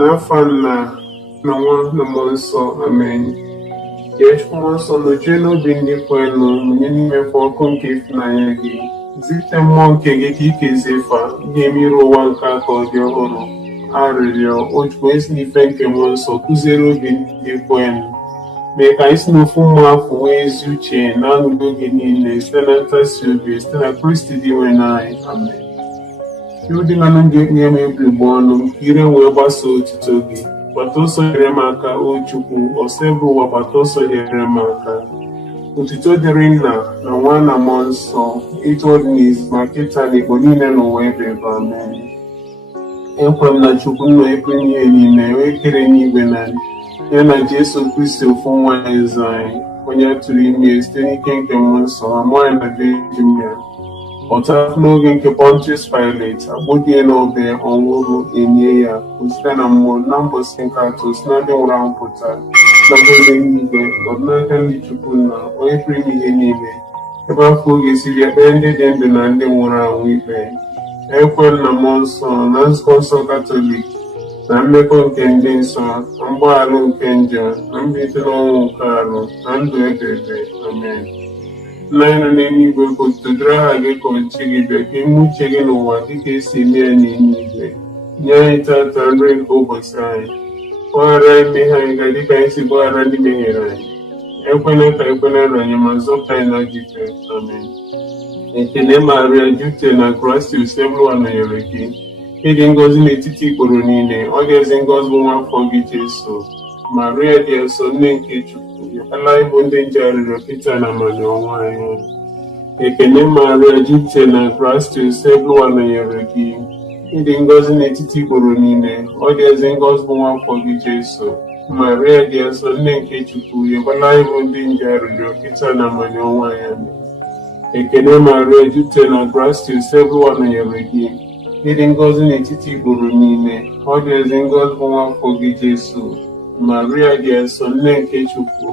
n'afọ nna na nwa na mmụọ nsọ. Amen. Ka Chukwu mmụọ nsọ nọchie n'obi ndị kwenụ, mụnye n'imekwa ọkụ nke ịfụnanya gị. Zite mmụọ nke gị ka ikezie fa ga-emere ụwa nke aka ọ dị ọhụrụ. Arịrịọ o Chukwu esi n'ife nke mmụọ nsọ kụziere obi ndị kwenụ, mee ka anyị si n'ofu mmụọ afọ nwee ezi uche na anụgo oge niile site na ntasi obi site na Kristi dị nwe n'anyị. Amen. Udịlanụ ga-ekpe m ebugbo ọnụ ka ire wee gbasoo otuto gị. Gbata ọsọ nyere m aka, o Chukwu, ọsọ ebe ụwa gbata ọsọ nyere m aka. Otuto dịrị Nna na Nwa na Mmụọ Nsọ, etu ọ dị n'izu ma kịta na Igbo niile n'ụwa ebe ebe. Amen. Ekwere m na Chukwu nna ebe ihe niile, onye kere n'igwe na ya na Jesu Kristi ofu nwa ya eze anyị, onye a tụrụ ime site n'ike nke Mmụọ Nsọ, amụọ ya na Virgin ya. Ọtafụ n'oge nke Pontius Pilate, agbụdie n'obe, ọnwụrụ, enye ya, osite na mmụọ na mbọsị nke atọ si na ndị nwụrụ anwụ pụta, na ebe n'igwe, nọdụ n'aka ndị Chukwu nna, onye pụrụ ime ihe niile, ebe afọ oge siri ekpere ndị dị ndụ na ndị nwụrụ anwụ ikpe. Ekwere na Mmụọ Nsọ na nzukọ nsọ Katọlik, na mmekọ nke ndị nsọ, na mgbaghara nke njọ, na mbilite n'ọnwụ nke arụ, na ndụ ebighị ebi. Amen. Nna anyị nọ n'eluigwe, ka otuto dịrị aha gị, ka ọchịchị gị bịa, ka ime uche gị n'ụwa dịka esi eme ya n'eluigwe. Nye anyị tata nri nke ụbọchị anyị. Gbaghara anyị mmehie anyị ga dịka anyị si gbaghara ndị mehiere anyị. Ekwela ka ekwela anyị, ma zọpụta anyị n'ajọ ife. Amen. Ekele Maria, jupụtara na Kraịst, useebụwa nọnyere gị. Ịdị ngọzi n'etiti ikporo niile, ọ ga-ezi ngọzi bụ nwa afọ gị Jesu. Maria dị nsọ, nne nke Chukwu, ala ịbụ ndị nje arịrịọ kịta na amani ọnwa anyị. Ekele Maria, jupụtara na Kraịst, useebụwa nọnyere gị. Ịdị ngọzi n'etiti ikporo niile, ọ ga-ezi ngọzi bụ nwa afọ gị Jesu. Maria dị nsọ, nne nke Chukwu, ala ịbụ ndị nje arịrịọ kịta na amani ọnwa anyị. Ekele Maria, jupụtara na Kraịst, useebụwa nọnyere gị. Ịdị ngọzi n'etiti ikporo niile, ọ ga-ezi ngọzi bụ nwa afọ gị Jesu. Maria dị nsọ, nne nke Chukwu,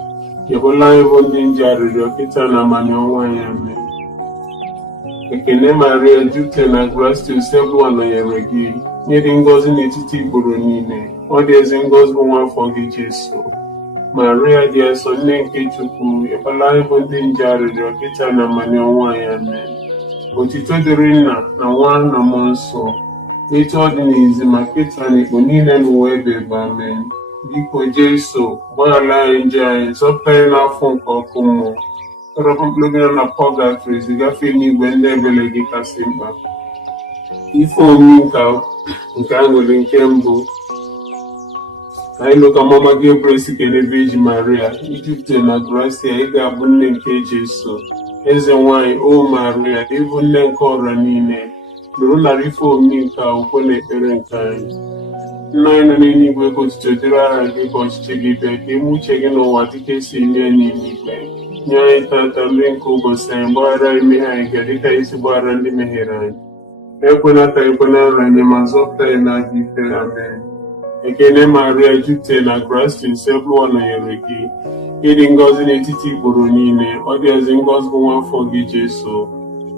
yọbụla anyị bụ ndị nje arịrịọ kịta na amani ọnwa anyị. Amen. Ekele Maria, jupụtara na Kraịst, useebụwa nọnyere gị. Ịdị ngọzi n'etiti ikporo niile, ọ ga-ezi ngọzi bụ nwa afọ gị Jesu. Maria dị nsọ, nne nke Chukwu, yọbụla anyị bụ ndị nje arịrịọ kịta na amani ọnwa anyị. Amen. Otuto dịrị Nna na Nwa na Mmụọ Nsọ, etu ọ dị n'izu ma kịta na Igbo niile n'ụwa ebe ebe. Amen. Biko Jesu, gbaghara anyị njọ anyị, zọpụta anyị n'afọ nke ọkụ mmụọ, tọrọpụ mkpụrụ gị na pọgatrị, zigafee n'igwe ndị ebele gị kasị mkpa. Ife omimi nke aṅụrị nke mbụ. Anyị lụka mama Gabriel si kele Virgin Maria, ijupụta na Gracia, ị ga-abụ nne nke Jesu. Eze nwanyị, o Maria, ịbụ nne nke ọrịa niile, nụrụ narị ife omimi nke akwụkwọ na ekpere nke anyị. Nna anyị nọ n'eluigwe, ka otuto dịrị aha gị, ka ọchịchị gị bịa, ka ime uche gị n'ụwa dịka esi eme ya n'eluigwe. Nye anyị tata nri nke ụbọchị anyị, gbaghara anyị mmehie anyị ga dịka anyị si gbaghara ndị mehiere anyị. Ekwela ka ekwela anyị, ma zọpụta anyị n'ajọ ife. Amen. Ekele Maria, jupụtara na Kraịst, useebụwa nọnyere gị. Ịdị ngọzi n'etiti ikporo niile, ọ ga-ezi ngọzi bụ nwa afọ gị Jesu.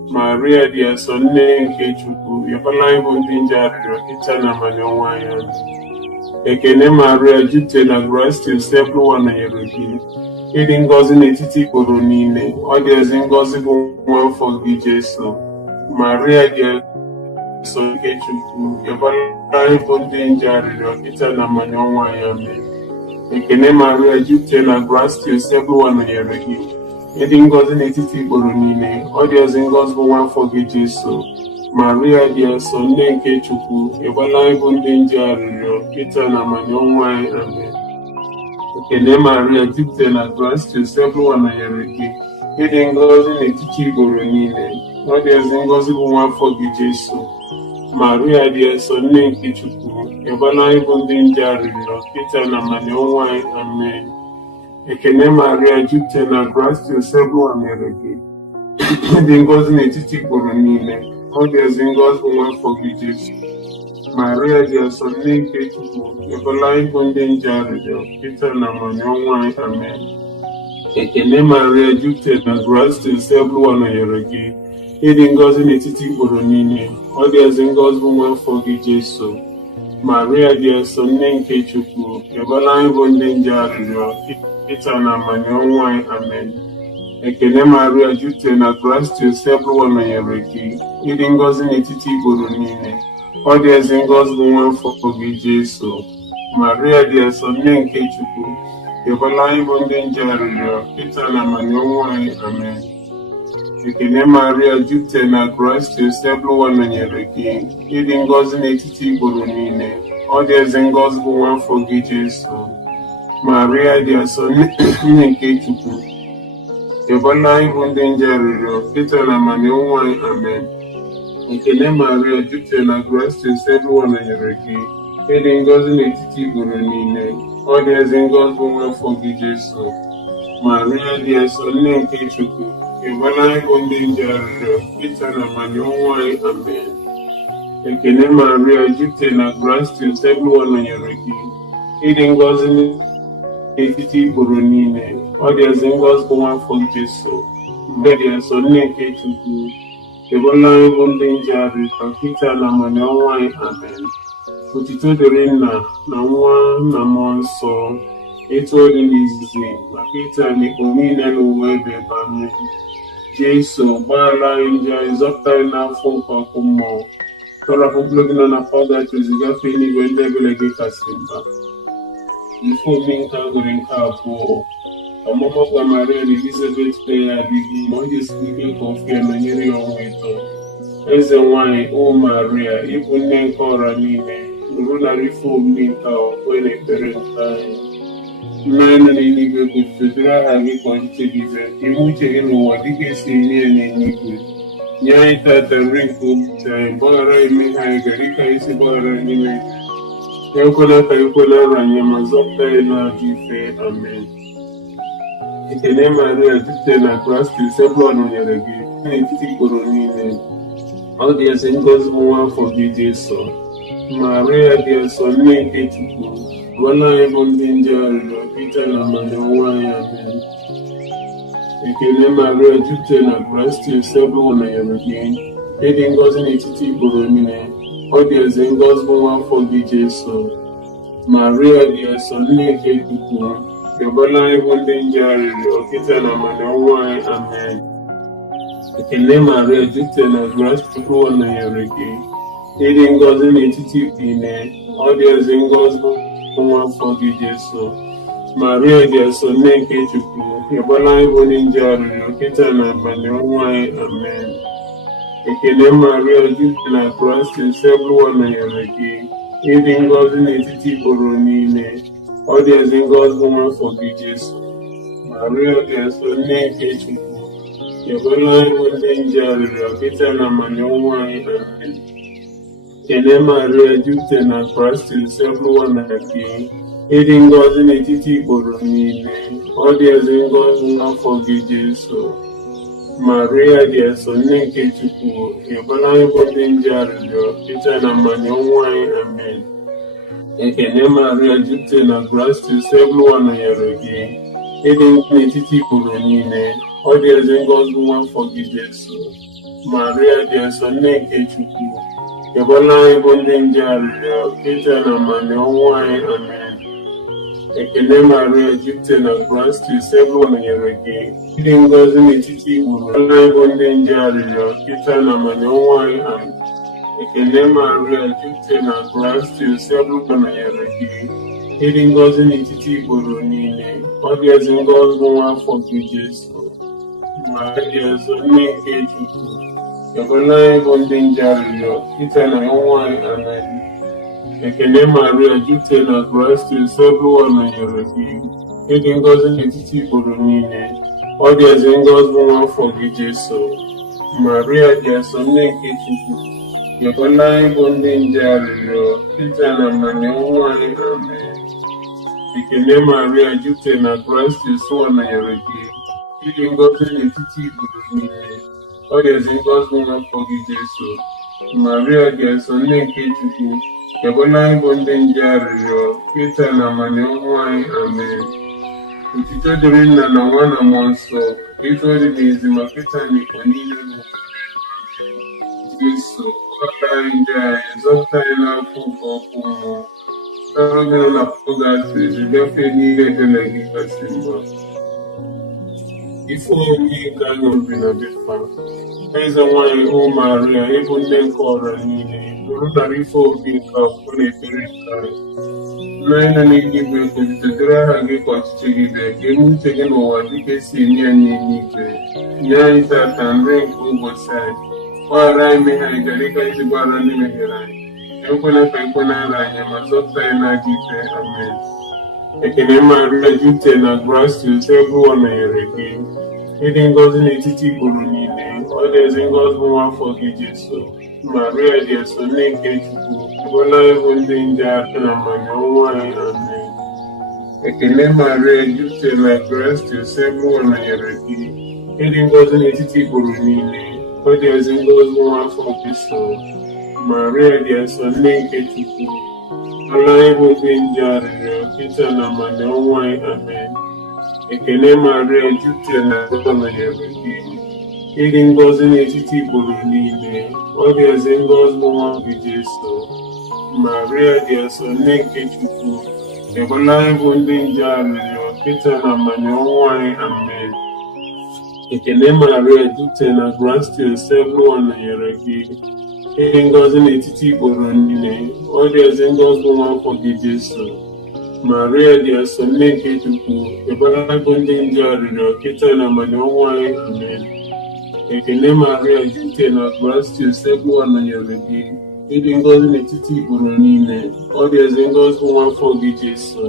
Maria dị nsọ, nne nke Chukwu, yọbụla anyị bụ ndị nje arịrịọ kịta na amani ọnwa anyị. Ekele Maria, jupụtara na Kraịst, useebụwa nọnyere gị. Ịdị ngọzi n'etiti ikporo niile, ọ ga-ezi ngọzi bụ nwa afọ gị Jesu. Maria dị nsọ nke Chukwu, yọbụla anyị bụ ndị nje arịrịọ kịta na amani ọnwa anyị. Amen. Ekele Maria, jupụtara na Kraịst, useebụwa nọnyere gị. Ịdị ngọzi n'etiti ikporo niile, ọ ga-ezi ngọzi bụ nwa afọ gị Jesu. Maria dị nsọ, nne nke Chukwu, yọbụla anyị bụ ndị nje arịrịọ kịta na amani ọnwa anyị. Amen. Ekele Maria, jupụtara na Kraịst, useebụwa nọnyere gị. Ịdị ngọzi n'etiti ikporo niile, ọ ga-ezi ngọzi bụ nwa afọ gị Jesu. Maria dị nsọ, nne nke Chukwu, yọbụla anyị bụ ndị nje arịrịọ kịta na amani ọnwa anyị. Amen. Ekele Maria, jupụtara na Kraịst, useebụwa nọnyere gị. Ịdị ngọzi n'etiti ikporo niile, ọ ga-ezi ngọzi bụ nwa afọ gị Jesu. Maria dị nsọ, nne nke Chukwu, yọbụla anyị bụ ndị nje arịrịọ kịta na amani ọnwa anyị. Amen. Ekele Maria, jupụtara na Kraịst, useebụwa nọnyere gị. Ịdị ngọzi n'etiti ikporo niile, ọ ga-ezi ngọzi bụ nwa afọ gị Jesu. Maria dị nsọ, nne nke Chukwu, rịọbara anyị bụ ndị nje arịrịọ, kịta na amani ọnwụ anyị. Amen. Ekele Maria, jupụtara na grace, Joseph nọnyere gị, ịdị ngọzi n'etiti igboro niile. Ọ dị ezi ngọzi bụ nwa afọ gị, Jesu. Maria dị nsọ, nne nke Chukwu, rịọbara anyị bụ ndị nje arịrịọ, kịta na amani ọnwụ anyị. Amen. Ekele Maria, jupụtara na grace, Joseph nọnyere gị, ịdị ngọzi n'etiti igboro niile. Ọ dị ezi ngọzi bụ nwa afọ gị, Jesu. Maria dị nsọ, nne nke Chukwu, rịọbara anyị bụ ndị nje arịrịọ, kịta na amani ọnwụ anyị. Amen. Ekele Maria, jupụtara na grace, Joseph nọnyere gị, ịdị ngọzi n'etiti igboro niile. Ọ dị ezi ngọzi bụ nwa afọ gị, Jesu. Maria dị nsọ, nne nke Chukwu, rịọbara anyị bụ ndị nje arịrịọ, kịta na amani ọnwụ anyị. Amen. Ekele Maria, jupụtara na grace, Joseph nọnyere gị, ịdị ngọzi n'etiti igboro niile. Ọ dị ezi ngọzi bụ nwa afọ Jesu. Maria dị nsọ, nne nke Chukwu, rịọbara anyị bụ ndị nje arịrịọ, kịta na amani ọnwụ anyị. Amen. Otuto dịrị Nna na Nwa na Mmụọ Nsọ, etu ọ dị n'izizi, ma kịta na ikpo niile n'ụwa ebe ebe. Amen. Jesu, gbaghara anyị njọ anyị, zọpụta anyị n'afọ nke ọkụ mmụọ, tọrapụ mkpụrụ gị nọ na pọgatọs, gafee n'igwe ndị ebere gị kasị mba. Ife omi nke agụrụ nke abụọ, ọmụmụ gwa Maria na Elizabeth kpee ya adịghị, ma ọ ga-esi ike ka ofe ya nọnyere ya ọnwa ịtọ. Eze nwanyị, o Maria, ịbụ nne nke ọra niile, nụrụ narị ife omume nke ọkwe na ekpere nke anyị. Nna anyị nọ n'eluigwe, gosipụtara aha gị ka ọchịchị gị bịa, ka ime uche gị n'ụwa dịka esi eme ya n'eluigwe. Nye anyị tata nri nke ụbọchị anyị, gbaghara anyị mmehie anyị, gara ka anyị si gbaghara anyị mmehie. Ekwela ka ekwela nra anyị, ma zọpụta anyị n'ajọ ife. Amen. Ekele Maria, jupụtara na grace, Joseph nọnyere gị, n'etiti igboro niile. Ọ dị ezi ngọzi bụ nwa afọ gị, Jesu. Maria dị nsọ, nne nke Chukwu, rịọbara anyị bụ ndị nje arịrịọ, kịta na amani ọnwụ anyị. Amen. Ekele Maria, jupụtara na grace, Joseph nọnyere gị, ịdị ngọzi n'etiti igboro niile. Ọ dị ezi ngọzi bụ nwa afọ gị, Jesu. Maria dị nsọ, nne nke Chukwu, rịọbara anyị bụ ndị nje arịrịọ, kịta na amani ọnwụ anyị. Amen. Ekele Maria, jupụtara na grace, Chukwu nọnyere gị, ịdị ngọzi n'etiti igboro niile. Ọ dị ezi ngọzi bụ nwa afọ gị, Jesu. Maria dị nsọ, nne nke Chukwu, rịọbara anyị bụ ndị nje arịrịọ, kịta na amani ọnwụ anyị. Amen. Ekele Maria, jupụtara na grace, Joseph nọnyere gị, ịdị ngọzi n'etiti igboro niile. Ọ dị ezi ngọzi bụ nwa afọ gị, Jesu. Maria dị nsọ, nne nke Chukwu, rịọbara anyị bụ ndị nje arịrịọ, kịta na amani ọnwụ anyị. Amen. Ekele Maria, jupụtara na grace, Joseph nọnyere gị, ịdị ngọzi n'etiti igboro niile. Ọ dị ezi ngọzi bụ nwa afọ gị, Jesu. Maria dị nsọ, nne nke Chukwu, rịọbara anyị bụ ndị nje arịrịọ, kịta na amani ọnwụ anyị. Amen. Ekele Maria, jupụtara na grace, Joseph nọnyere gị, ịdị ngọzi n'etiti igboro niile. Ọ dị ezi ngọzi bụ nwa afọ gị, Jesu. Maria dị nsọ, nne nke Chukwu, rịọbara anyị bụ ndị nje arịrịọ, kịta na amani ọnwụ anyị. Amen. Ekele Maria, jupụtara na grace, Joseph nọnyere gị, ịdị ngọzi n'etiti igboro niile. Anyị bụ ndị nje arịrịọ, kịta na amani ọnwụ anyị. Amen. Ekele Maria, jupụtara na grace, Joseph nọnyere gị, ịdị ngọzi n'etiti igboro niile. Ọ dị ezi ngọzi bụ nwa afọ gị, Jesu. Maria dị nsọ, nne nke Chukwu, rịọbara anyị bụ ndị nje arịrịọ, kịta na ọnwụ anyị. Amen. Ekele Maria, jupụtara na grace, Joseph nọnyere gị, ịdị ngọzi n'etiti igboro niile. Ọ dị ezi ngọzi bụ nwa afọ gị, Jesu. Maria dị nsọ, nne nke Chukwu, rịọbara anyị bụ ndị nje arịrịọ, kịta na amani ọnwụ anyị. Amen. Ekele Maria, jupụtara na grace, Joseph nọnyere gị, ịdị ngọzi n'etiti igboro niile. Ọ dị ezi ngọzi bụ nwa afọ gị, Jesu. Maria dị nsọ, nne nke Chukwu, rịọbara anyị bụ ndị nje arịrịọ, kịta na amani ọnwụ anyị. Amen. Otuto dịrị Nna na Nwa na Mmụọ Nsọ, etu ọ dị n'izizi, ma kịta na ikpo niile n'ụwa. Jesu, ọla ndị anyị, zọpụta anyị n'afọ nke ọkụ mmụọ. Ọrụ gị nọ na pụgasị ezi gafee n'ihe ekele gị kasị mma. Ife omume nke anyị obi na dịkwa. Eze nwanyị hụ Maria, ịbụ nne nke ọra niile, nụrụ nara ife obi nke akwụkwọ na ekpere nke anyị. Nna anyị nọ n'eluigwe, kpọlitere aha gị ka ọchịchị gị bịa, ka eme uche gị n'ụwa dịka esi eme anyị n'igwe. Nye anyị tata nri nke ụbọchị anyị. Gbaghara anyị mmehie anyị dịka anyị si gbaghara ndị mehiere anyị. Ekwela ka ekwe n'ala anyị, ma zọpụta anyị n'ajọ ife. Amen. Ekele Maria, jupụtara na gracia, Ebụwa nọnyere gị. Ịdị ngọzi n'etiti igboro niile, ọ dị ezi ngọzi bụ nwa afọ gị Jesu. Maria dị eso, nne nke Chukwu, bụla ịbụ ndị nje aka na mmanya ọnwụ anyị. Amen. Ekele Maria, jupụtara na gracia, Ebụwa nọnyere gị. Ịdị ngọzi n'etiti igboro niile, ọ dị ezi ngọzi bụ nwa afọ Jesu. Maria dị eso, nne nke Chukwu, bụla ịbụ ndị nje arịrịọ kịta na mmanya ọnwụ anyị. Amen. Ekele Maria, jupụtara na ngọzi nọnyere gị. Ịdị ngọzi n'etiti igboro niile, ọ dị ezi ngọzi bụ nwa gị Jesu. Maria dị eso, nne nke Chukwu, egbela ịbụ ndị nje arịrịọ kịta na mmanya ọnwụ anyị. Amen. Ekele Maria, jupụtara na gracia, Ebụwa nọnyere gị. Ịdị ngọzi n'etiti igboro niile, ọ dị ezi ngọzi bụ nwa afọ gị Jesu. Maria dị eso, nne nke Chukwu, egbela ịbụ ndị nje arịrịọ kịta na mmanya ọnwụ anyị. Amen. Ekele Maria, jupụtara na gracia, Ebụwa nọnyere gị. Ịdị ngọzi n'etiti igboro niile, ọ dị ezi ngọzi bụ nwa afọ gị Jesu.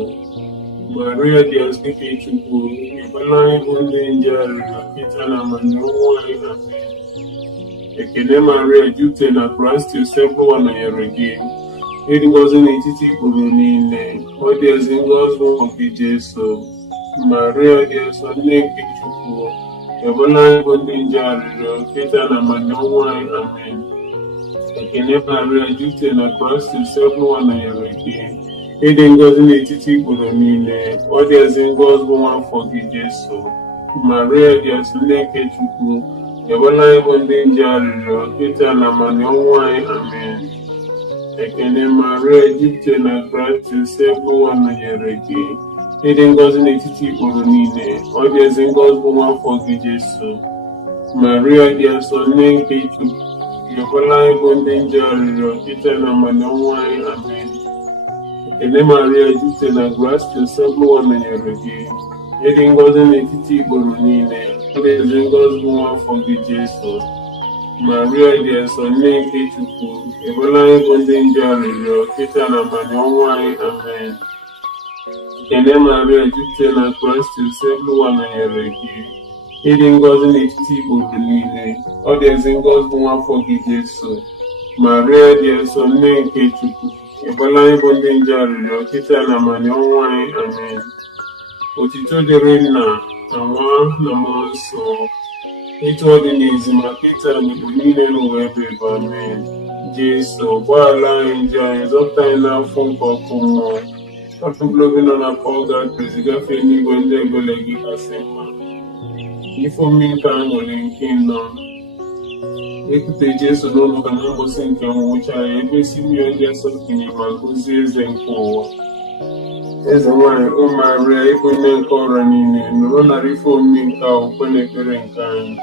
Maria dị eso, nne nke Chukwu, egbela ịbụ ndị nje arịrịọ kịta na mmanya ọnwụ anyị. Amen. Ekele Maria, jupụtara na gracia, Ebụwa nọnyere gị. Ịdị ngọzi n'etiti igboro niile, ọ dị ezi ngọzi bụ nwa gị Jesu. Maria dị eso, nne nke Chukwu, egbela ịbụ ndị nje arịrịọ kịta na mmanya ọnwụ anyị. Amen. Ekele Maria, jupụtara na gracia, Ebụwa nọnyere gị. Ịdị ngọzi n'etiti igboro niile, ọ dị ezi ngọzi bụ nwa afọ gị Jesu. Maria dị eso, nne nke Chukwu, egbela ịbụ ndị nje arịrịọ kịta na mmanya ọnwụ anyị. Amen. Ekele Maria, jupụtara na gracia, Ebụwa nọnyere gị. Ịdị ngọzi n'etiti igboro niile, ọ dị ezi ngọzi bụ nwa afọ gị Jesu. Maria dị eso, nne nke Chukwu, egbela ịbụ ndị nje arịrịọ kịta na mmanya ọnwụ anyị. Amen. Ekele Maria, jupụtara na gracia, Ebụwa nọnyere gị. Ịdị ngọzi n'etiti igboro niile, ọ dị ezi ngọzi bụ nwa afọ gị Jesu. Maria dị eso, nne nke Chukwu, egbela ịbụ ndị nje arịrịọ kịta na mmanya ọnwụ anyị. Amen. Ekele Maria, jupụtara na gracia, Ebụwa nọnyere gị. Ịdị ngọzi n'etiti igboro niile, ọ dị ezi ngọzi bụ nwa afọ gị Jesu. Maria dị eso, nne nke Chukwu, egbela ịbụ ndị nje arịrịọ kịta na mmanya ọnwụ anyị. Amen. Otito dịrị Nna na Nwa na Mmụọ Nsọ, etu ọ dị n'ezi ma kịta na mgbe niile n'ụwa ebe ebe. Amen. Jesu, gbaghara anyị njọ anyị, zọpụta anyị n'afọ nke ọkụ mmụọ. Hapụ mkpụrụ obi nọ na pọlgatrị, gafee n'igwe ndị ebele gị kasị mma. Ife omume nke a nwere nke nọ ekwute Jesu n'ụlọ ka na mbọsị nke nwụcha ya, ebe isi mmiri ndị nsọ tinye ma gọzie eze nke ụwa. Eze nwanyị hụ Maria, ịbụ nne nke ọra niile, nụrụ nara ife omume nke akwụkwọ na ekpere nke anyị.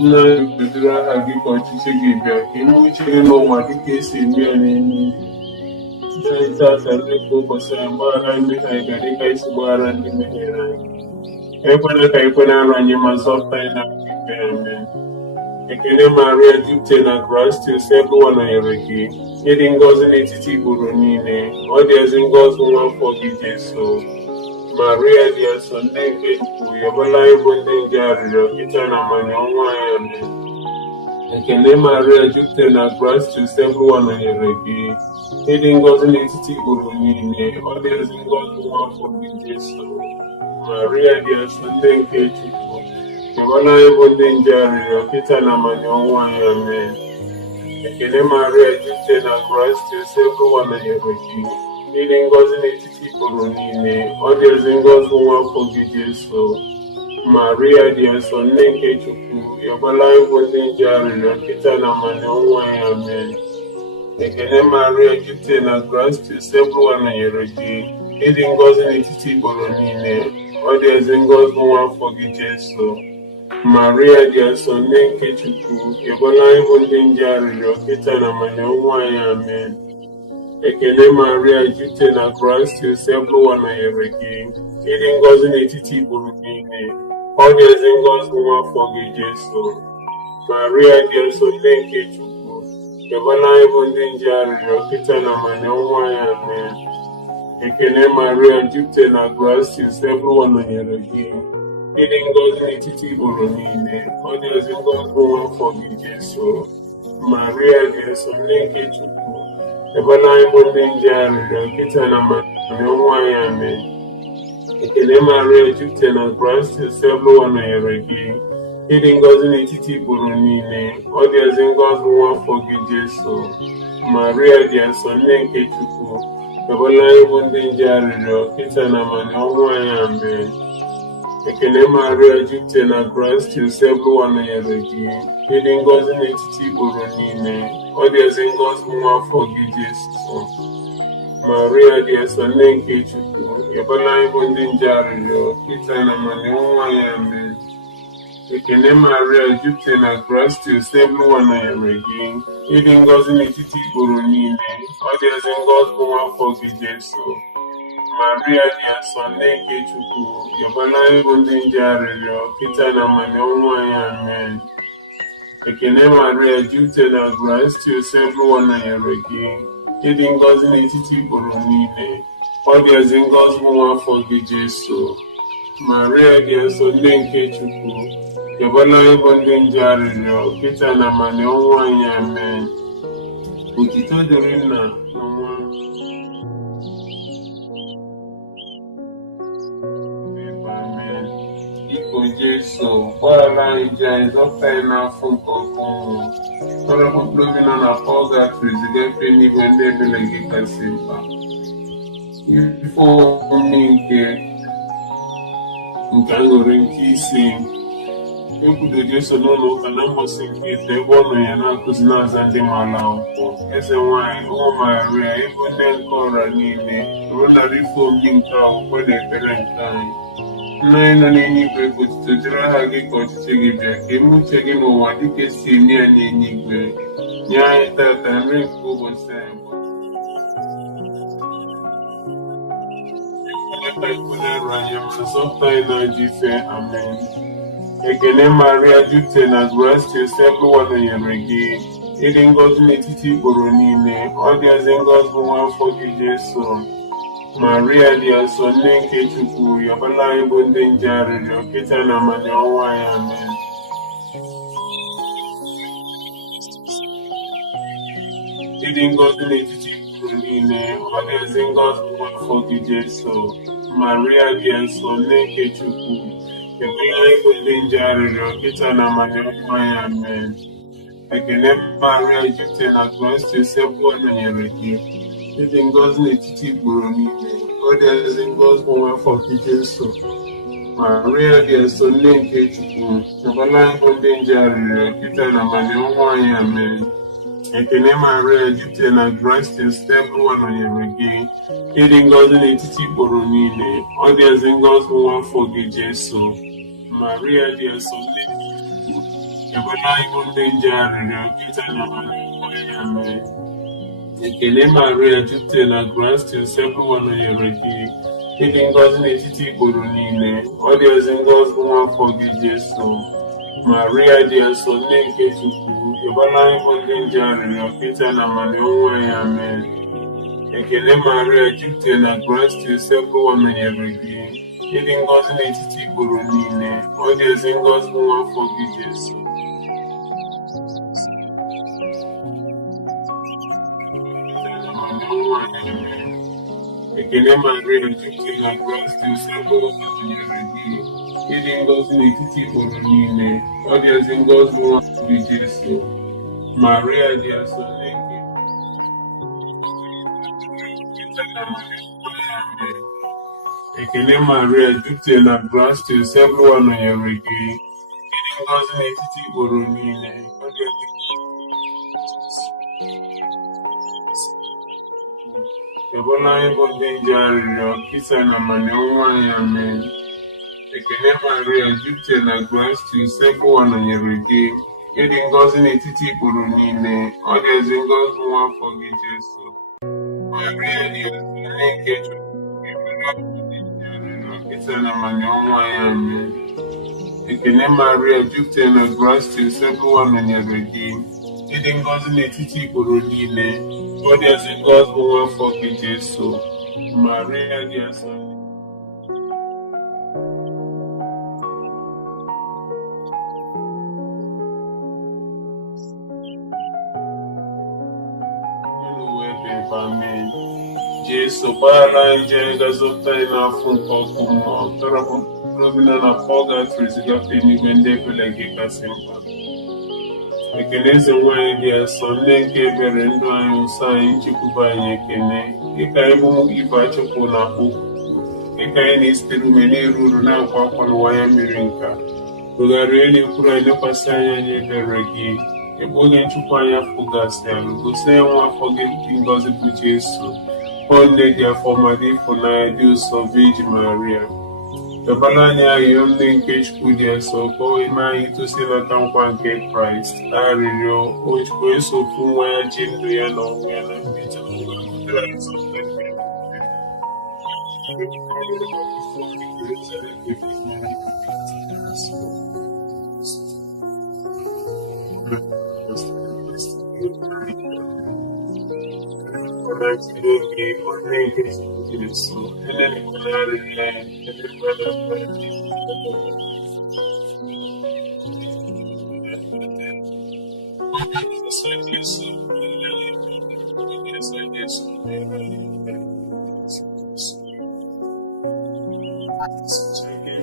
Nna anyị, kpetụrụ aha gị ka ọchịchị gị bịa, ka eme uche gị n'ụwa dịka esi eme ya n'elu. Nye anyị tata nri nke ụbọchị anyị, gbaghara anyị mmehie anyị dịka anyị si gbaghara ndị mehiere anyị. Ekwela ka ikwe na-arụ anyị, ma zọpụta anyị n'aka ikpe. Amen. Ekele Maria, jupụtara na gracia, Ebụwa nọnyere gị. Ịdị ngọzi n'etiti igboro niile, ọ dị ezi ngọzi nwa afọ gị Jesu. Maria dị eso, nne nke Chukwu, egbela ịbụ ndị nje arịrịọ kịta na mmanya ọnwụ anyị. Amen. Ekele Maria, jupụtara na gracia, Ebụwa nọnyere gị. Ịdị ngọzi n'etiti igboro niile, ọ dị ezi ngọzi nwa afọ gị Jesu. Maria dị eso, nne nke Chukwu, egbela ịbụ ndị nje arịrịọ kịta na mmanya ọnwụ anyị. Amen. Ekele Maria, jupụtara na gracia, Ebụwa nọnyere gị. Ịdị ngọzi n'etiti igboro niile, ọ dị ezi ngọzi nwa afọ gị Jesu. Maria dị nsọ nne nke Chukwu, ịọbala ịbụ ndị nje arịrịọ kịta na amani ọnwụ anyị. Amen. Ekene Maria, jupụta na grace, Joseph nọnyere gị, ịdị ngọzi n'etiti igboro niile, ọ dị ezi ngọzi nwa afọ gị Jesu. Maria dị nsọ nne nke Chukwu, ịọbala ịbụ ndị nje arịrịọ kịta na amani ọnwụ anyị. Amen. Ekene Maria, jupụta na grace, Joseph nọnyere gị, ịdị ngọzi n'etiti igboro niile, ọ dị ezi ngọzi nwa afọ gị Jesu. Maria dị nsọ nne nke Chukwu, ịọbala ịbụ ndị nje arịrịọ kịta na amani ọnwụ anyị. Amen. Ekene Maria, jupụta na grace, Joseph nọnyere gị, ịdị ngọzi n'etiti igboro niile, ọ dị ezi ngọzi nwa afọ gị Jesu. Maria dị nsọ nne nke Chukwu, ịọbala ịbụ ndị nje arịrịọ kịta na amani ọnwụ anyị. Amen. Ekene Maria, jupụta na grace, Joseph nọnyere gị, ịdị ngọzi n'etiti igboro niile, ọ dị ezi ngọzi nwa afọ gị Jesu. Maria dị nsọ nne nke Chukwu, ịọbala ịbụ ndị nje arịrịọ kịta na amani ọnwụ anyị. Amen. Ekene Maria, jupụta na grace, Joseph nọnyere gị, ịdị ngọzi n'etiti igboro niile, ọ dị ezi ngọzi nwa afọ gị Jesu. Maria dị nsọ nne nke Chukwu, ịọbala ịbụ ndị nje arịrịọ kịta na amani ọnwụ anyị. Amen. Ekene Maria, jupụta na grace, Joseph nọnyere gị, ịdị ngọzi n'etiti igboro niile, ọ dị ezi ngọzi nwa afọ gị Jesu. Maria dị nsọ nne nke Chukwu, ịọbala ịbụ ndị nje arịrịọ kịta na amani ọnwụ anyị. Amen. Ekene Maria, jupụta na grace, Joseph nọnyere gị, ịdị ngọzi n'etiti igboro niile, ọ dị ezi ngọzi nwa afọ gị Jesu. Maria dị nsọ nne nke Chukwu, ịọbala ịbụ ndị nje arịrịọ kịta na amani ọnwụ anyị. Amen. Otito dịrị Nna na Nwa. Amen. Biko Jesu, gbaghara anyị ji anyị, zọpụta anyị n'afọ nke ọkụ mmụọ. Tọrọpụ mkpụrụ obi nọ na pọlgatri, ziga efe n'igwe ndị ebere gị kasị mkpa. Ife omume nke aṅụrị nke isi, ekwudo Jesu n'ụlọ ụka na mgbasa nke ise, ebe ọ nọ ya na-akụzi na-aza ndị maala akwụkwọ. Eze nwanyị ụmụ Maria, ebe ndị nke ọra niile, rụnara ife omume nke akwụkwọ na ekpere nke anyị. Nna anyị nọ n'eluigwe, ka otuto dịrị aha gị, ka ọchịchị gị bịa, ka eme uche gị n'ụwa dịka esi eme ya n'eluigwe. Nye anyị tata nri nke ụbọchị anyị. Ekwela ikwenyerụ anyị, ma zọpụta anyị n'ajọ ife. Amen. Ekene Maria, jupụta na grace, Joseph nọnyere gị, ịdị ngọzi n'etiti igboro niile, ọ dị ezi ngọzi nwa afọ gị Jesu. Maria dị nsọ nne nke Chukwu, ịọbala ịbụ ndị nje arịrịọ kịta na amani ọnwụ anyị. Amen. Ịdị ngọzi n'etiti igboro niile, ọ dị ezi ngọzi nwa afọ gị Jesu. Maria dị nsọ nne nke Chukwu, ịọbala ịbụ ndị nje arịrịọ kịta na amani ọnwụ anyị. Amen. Ekene Maria, jupụta na grace, Joseph nọnyere gị, ịdị ngọzi n'etiti igboro niile, ọ dị ezi ngọzi nwa afọ gị Jesu. Maria dị nsọ nne nke Chukwu, ịọbala ịbụ ndị nje arịrịọ kịta na amani ọnwụ anyị. Amen. Ekene Maria, jupụta na grace, Joseph nọnyere gị, ịdị ngọzi n'etiti igboro niile, ọ dị ezi ngọzi nwa afọ gị Jesu. Maria dị nsọ nne nke Chukwu, ịọbala ịbụ ndị nje arịrịọ kịta na amani ọnwụ anyị. Amen. Ekene Maria, jupụta na grace, Joseph nọnyere gị, ịdị ngọzi n'etiti igboro niile, ọ dị ezi ngọzi nwa afọ gị Jesu. Maria dị nsọ nne nke Chukwu, ịọbala ịbụ ndị nje arịrịọ kịta na amani ọnwụ anyị. Amen. Ekene Maria, jupụta na grace, Joseph nọnyere gị, ịdị ngọzi n'etiti igboro niile, ọ dị ezi ngọzi nwa afọ gị Jesu. Ekene Maria, jupụta na grace, Joseph nọnyere gị, ịdị ngọzi n'etiti igboro niile, ọ dị ezi ngọzi nwa afọ gị Jesu. Maria dị nsọ nne nke Ekele Maria, jupụtara na grace, Ebụwa nọnyere gị. Ịdị ngọzi n'etiti igboro niile. Ebola anyị bụ ndị nje arịrịọ, kisa na amanye ọnwa anyị, amen. Ekele Maria, jupụtara na grace, Ebụwa nọnyere gị. Ịdị ngọzi n'etiti igboro niile. Ọ dị ezi ngọzi nwa afọ gị, Jesu. Maria dị ozi onye nke Chukwu, kisa na amanye ọnwa anyị, amen. Ekele Maria, jupụtara na grace, Ebụwa nọnyere gị. Ịdị ngọzi n'etiti igboro niile. Ọ dị ezi ngọzi nwa afọ gị, Jesu. Maria dị asọ. Amen. Jesu gbaghara anyị njehie, gazọpụta anyị n'afọ nke ọkụ mmụọ, tọrọpụ mkpụrụ obi nọ na pọgatrị, zigafe n'igwe ndị ebere gị kasị mkpa. Ekele eze nwanyị dị asọ, nne nke ebere ndụ anyị, nsọ anyị, nchekwube anyị, ekele dịka anyị bụ ibe achụpụ na akpụkpụ, dịka anyị na-esitere ume na-eru uru na-akwa akwa n'ụwa ya mmiri nka. Rụgharịa n'ekwuru anyị, lekwasị anya anyị ebere gị, ebe onye nchụkwu anyị afọ gasị alụ, gosi ya nwa afọ gị dị ngọzi bụ Jesu. Ọ nne dị afọ ma dị ịfụnanya, dị ụsọ, Virgin Maria. Dọbara anyị arịrịọ nne nke Chukwu dị asọ, ka o ime anyị tosi nata nkwa nke Kraịst. Arịrịọ o Chukwu esofu nwa ya ji ndụ ya na ọnwụ ya na mbido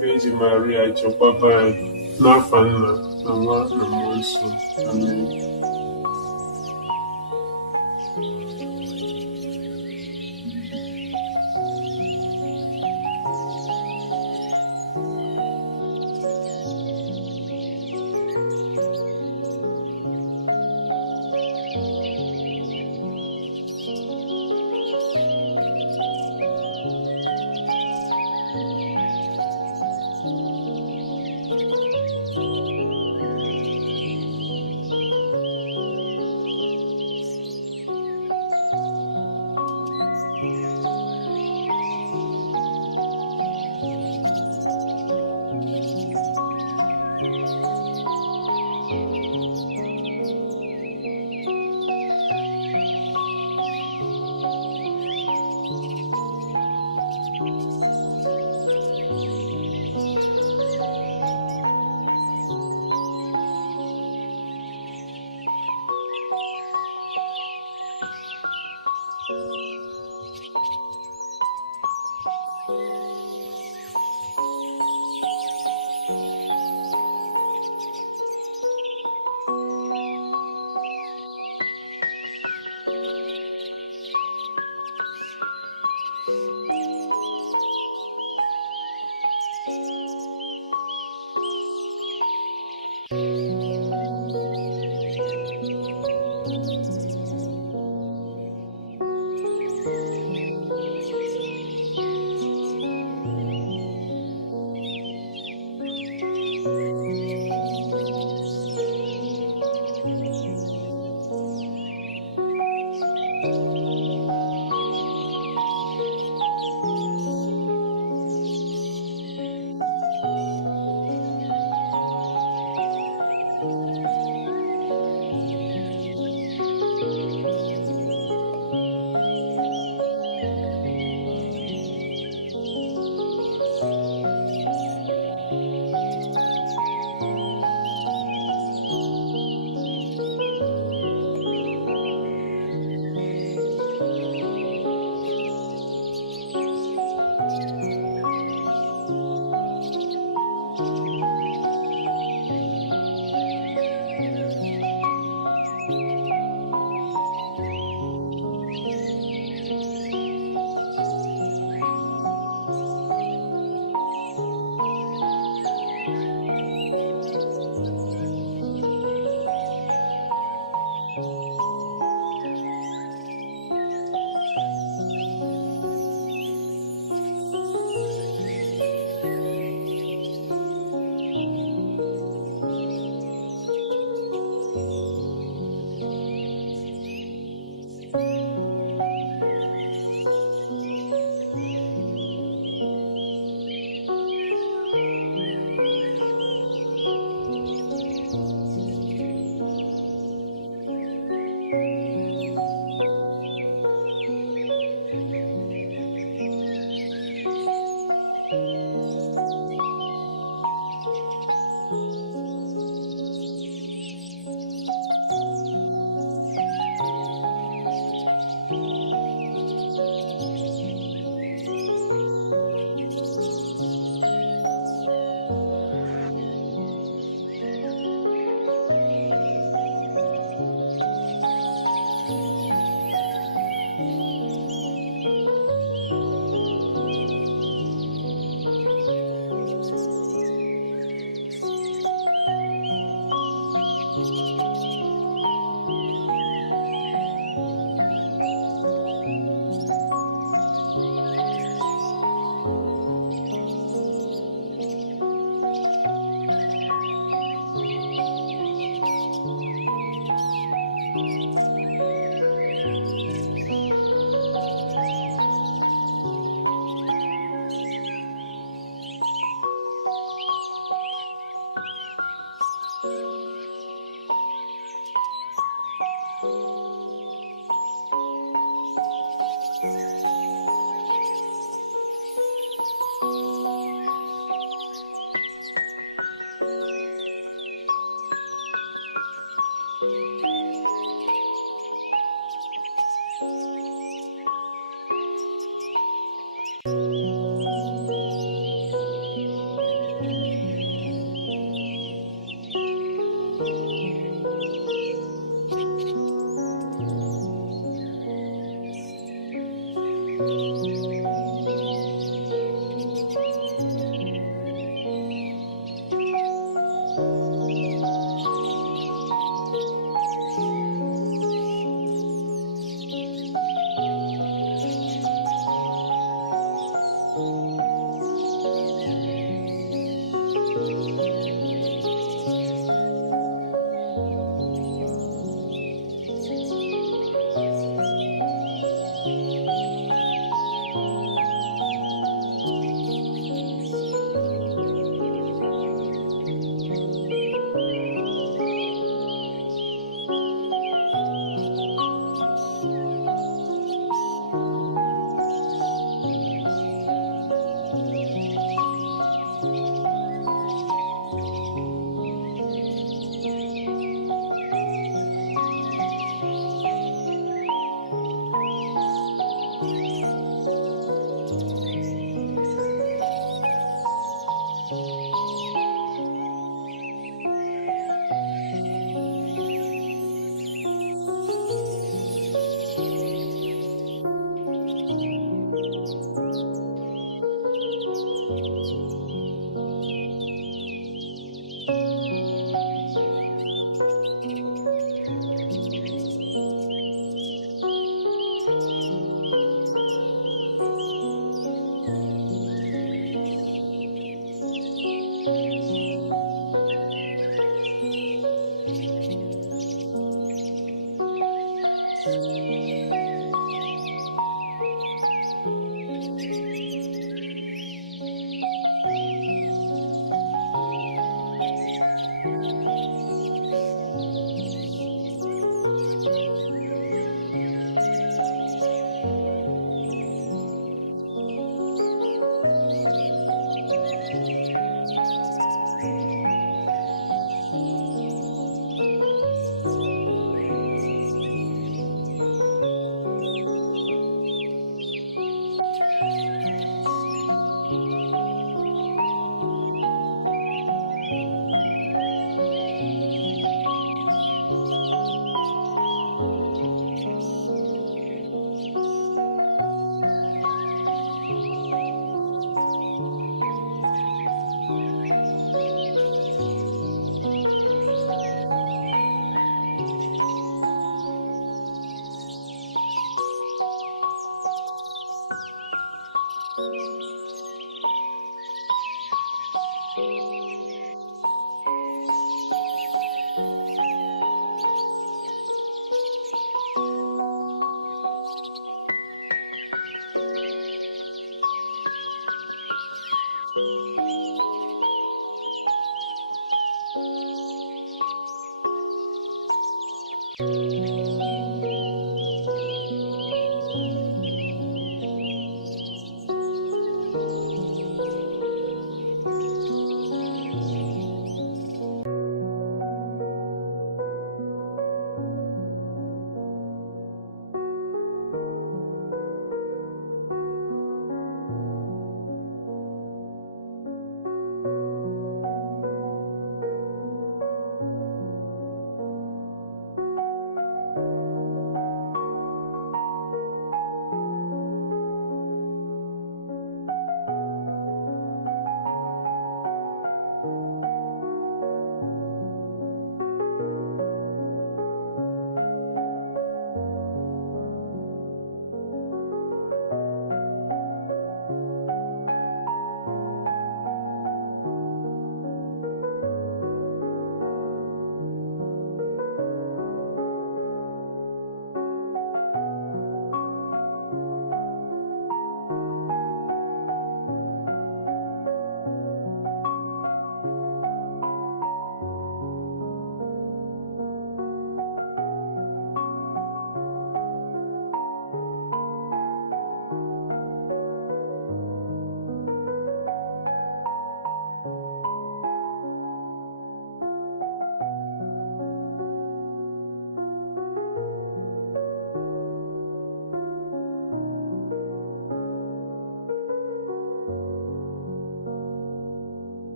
Virgin Maria, chekwaba anyị n'afa Nna na Nwa na Mmụọ Nsọ. Amen.